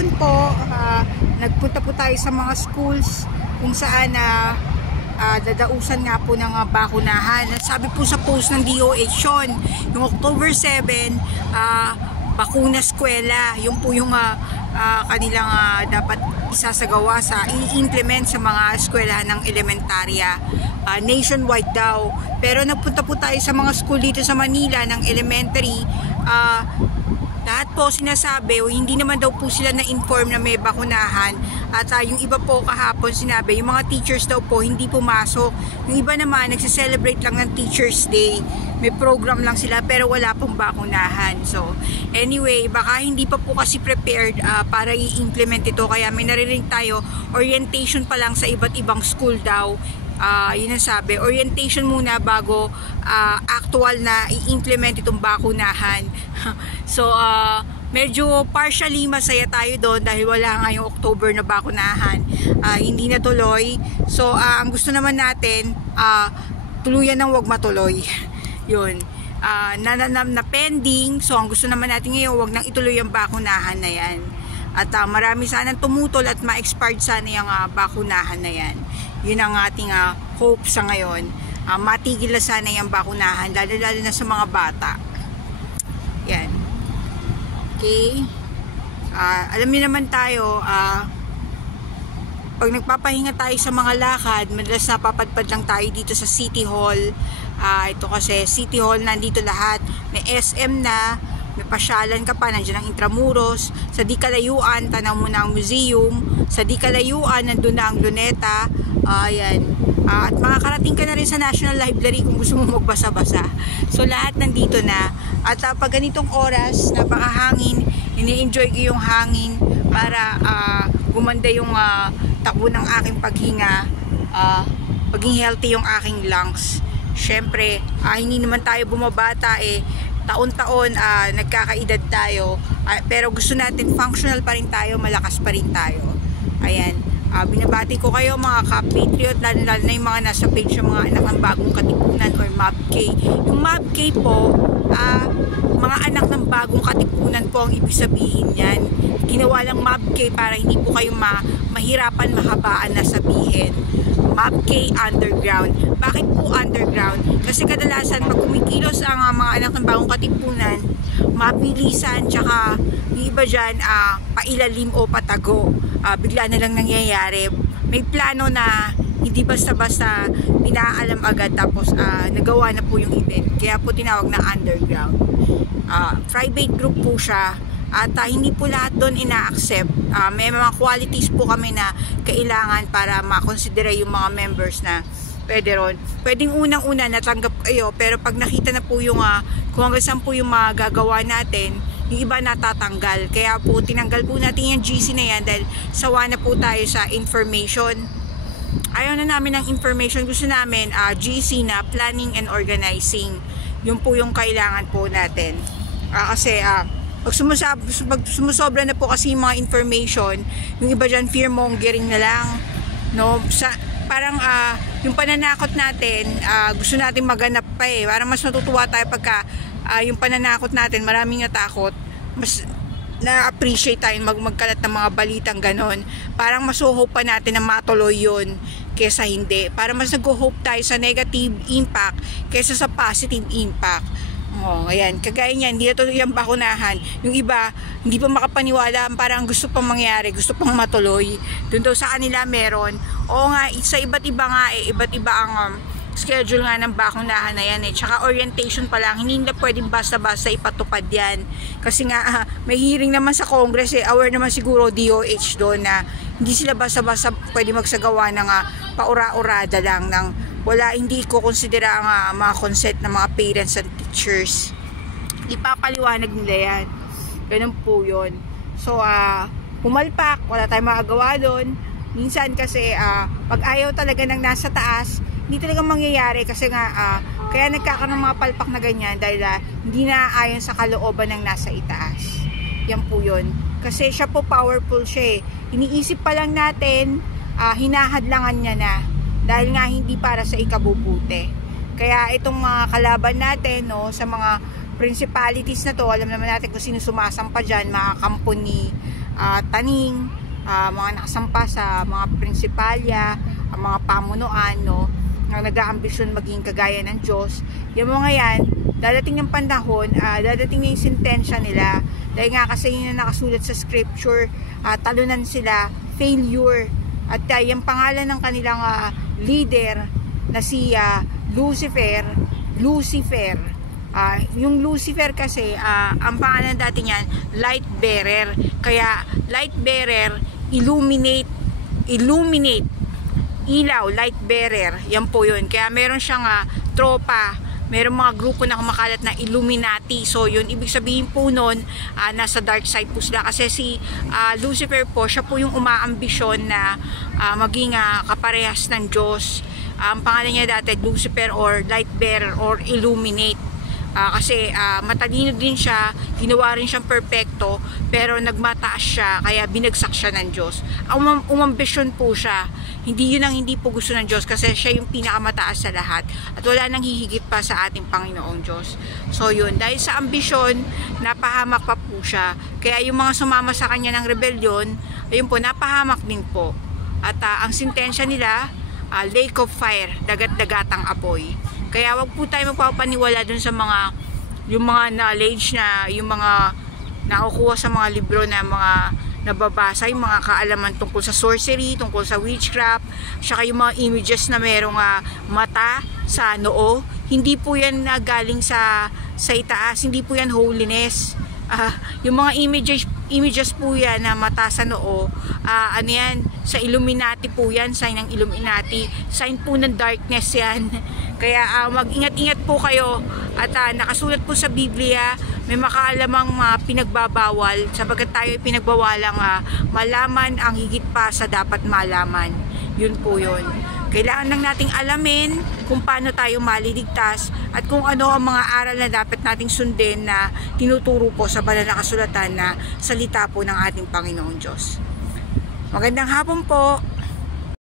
kahapon po, nagpunta po tayo sa mga schools kung saan dadausan nga po ng bakunahan. Sabi po sa post ng DOH yun, yung October 7, bakuna eskwela. Yung po yung kanilang dapat isasagawa sa i-implement sa mga eskwelahan ng elementarya. Nationwide daw. Pero nagpunta po tayo sa mga school dito sa Manila ng elementary. Lahat po sinasabi o hindi naman daw po sila na-inform na may bakunahan. At yung iba po kahapon sinabi, yung mga teachers daw po hindi pumasok. Yung iba naman nagse-celebrate lang ng Teachers Day. May program lang sila pero wala pong bakunahan. So anyway, baka hindi pa po kasi prepared para i-implement ito. Kaya may naririnig tayo, orientation pa lang sa iba't ibang school daw. Yun ang sabi, orientation muna bago actual na i-implement itong bakunahan. So medyo partially masaya tayo doon dahil wala nga yung October na bakunahan, hindi natuloy. So ang gusto naman natin, tuluyan ng wag matuloy. Yun, na pending. So ang gusto naman natin ngayon, wag nang ituloy yung bakunahan na yan. At marami sanang tumutol at ma-expired sana yung bakunahan na yan. Yun ang ating hope sa ngayon. Matigil na sana yung bakunahan, lalo na sa mga bata. Yan. Okay. Alam niyo naman tayo, pag nagpapahinga tayo sa mga lakad, madalas napapadpad lang tayo dito sa City Hall. Ito kasi City Hall, nandito lahat. May SM na, may pasyalan ka pa, nandiyan ang Intramuros. Sa di kalayuan, tanaw mo na ang museum. Sa di kalayuan, nandun na ang Luneta. Ayan. At makakarating ka na rin sa National Library kung gusto mo magbasa-basa. So lahat nandito na. At pag ganitong oras, napakahangin, ini-enjoy ko yung hangin para gumanda yung takbo ng aking paghinga, maging healthy yung aking lungs. Syempre, hindi naman tayo bumabata taon-taon nagkakaedad tayo, pero gusto natin functional pa rin tayo, malakas pa rin tayo. Ayan, binabati ko kayo mga ka-patriot, lalo na yung mga nasa page ng mga anak ng bagong katipunan or MABK. Yung MABK po, mga anak ng bagong katipunan po ang ibig sabihin yan. Ginawa lang MABK para hindi po kayo mahirapan, mahabaan na sabihin. MABK underground. Bakit po underground? Kasi kadalasan pag kumikilos ang mga anak ng bagong katipunan, mabilisan, tsaka yung iba dyan pailalim o patago, bigla na lang nangyayari. May plano na hindi basta-basta pinaalam agad tapos nagawa na po yung event. Kaya po tinawag na underground. Private group po siya. At hindi po lahat doon ina-accept. May mga qualities po kami na kailangan para makonsidera yung mga members na pwede ron. Pwedeng unang-una natanggap kayo, pero pag nakita na po yung kung hanggang saan po yung magagawa natin, yung iba natatanggal. Kaya po tinanggal po natin yung GC na yan dahil sawa na po tayo sa information. Ayaw na namin ng information. Gusto namin GC na planning and organizing. Yun po yung kailangan po natin. Kasi pag sumusobra na po kasi yung mga information, yung iba dyan fear mongering na lang, no? Parang yung pananakot natin, gusto natin maganap pa parang mas natutuwa tayo pagka yung pananakot natin, maraming natakot, mas na-appreciate tayo magkalat ng mga balitang ganon. Parang mas hope pa natin na matuloy yun kesa hindi. Para mas nag-hope tayo sa negative impact kesa sa positive impact. Ayan, kagaya niyan, hindi na tuloy yung bakunahan. Yung iba, hindi pa makapaniwala, parang gusto pang mangyari, gusto pang matuloy. Doon daw sa kanila meron. Oo nga, sa iba't iba nga iba't iba ang schedule nga ng bakunahan na yan Tsaka orientation pa lang, hindi na pwedeng basta-basta ipatupad yan. Kasi nga, may hearing naman sa Congress aware naman siguro DOH doon na hindi sila basta-basta pwede magsagawa ng paura-urada lang ng hindi ko konsidera ang mga consent ng mga parents and teachers. Ipapaliwanag nila yan. Ganun po yun. So, pumalpak, wala tayong magagawa doon. Minsan kasi, pag ayaw talaga ng nasa taas, hindi talaga mangyayari kasi nga, kaya nagkakaroon ng mga palpak na ganyan dahil hindi na ayon sa kalooban ng nasa itaas. Yan po yun. Kasi siya po powerful siya Iniisip pa lang natin, hinahadlangan niya na. Dahil nga hindi para sa ikabubuti. Kaya itong mga kalaban natin sa mga principalities na to, alam naman natin kung sino sumasampa dyan, mga kampo ni taning, mga nakasampa sa mga prinsipalya, ang mga pamunuan, no, na nag-aambisyon maging kagaya ng Diyos. Yung mga yan, dadating yung panahon, dadating na yung sentensya nila. Dahil nga kasi yun yung nakasulat sa scripture, talunan sila, failure. At yung pangalan ng kanilang leader na si Lucifer. Yung Lucifer kasi, ang pangalan dati niyan, light bearer. Kaya light bearer, illuminate, ilaw, light bearer. Yan po yun. Kaya meron siyang tropa, merong mga grupo na kumakalat na Illuminati. So yun, ibig sabihin po nun, nasa dark side po sila. Kasi si Lucifer po, siya po yung umaambisyon na maging kaparehas ng Diyos. Ang pangalan niya dati, Lucifer or light bearer or illuminate. Kasi matalino din siya, ginawa rin siyang perfecto, pero nagmataas siya, kaya binagsak siya ng Diyos. Umambisyon po siya. Hindi yun ang hindi po gusto ng Diyos, kasi siya yung pinakamataas sa lahat at wala nang hihigit pa sa ating Panginoong Diyos. So yun, dahil sa ambisyon, napahamak pa po siya. Kaya yung mga sumama sa kanya ng rebellion, ayun po, napahamak din po. At ang sentensya nila, lake of fire, dagat-dagatang apoy. Kaya wag po tayo magpapaniwala dun sa yung mga knowledge na, yung mga nakukuha sa mga libro na mga nababasa, yung mga kaalaman tungkol sa sorcery, tungkol sa witchcraft, saka yung mga images na merong mata sa noo. Hindi po yan galing sa itaas, hindi po yan holiness. Yung mga images po yan na mata sa noo, ano yan, sa Illuminati po yan, sign ng Illuminati, sign po ng darkness yan. Kaya mag-ingat-ingat po kayo. At nakasulat po sa Biblia, may makaalamang pinagbabawal, sapagkat tayo pinagbawalang malaman ang higit pa sa dapat malaman. Yun po yun. Kailangan lang nating alamin kung paano tayo maliligtas at kung ano ang mga aral na dapat nating sundin na tinuturo po sa banal na kasulatan na salita po ng ating Panginoong Diyos. Magandang hapon po.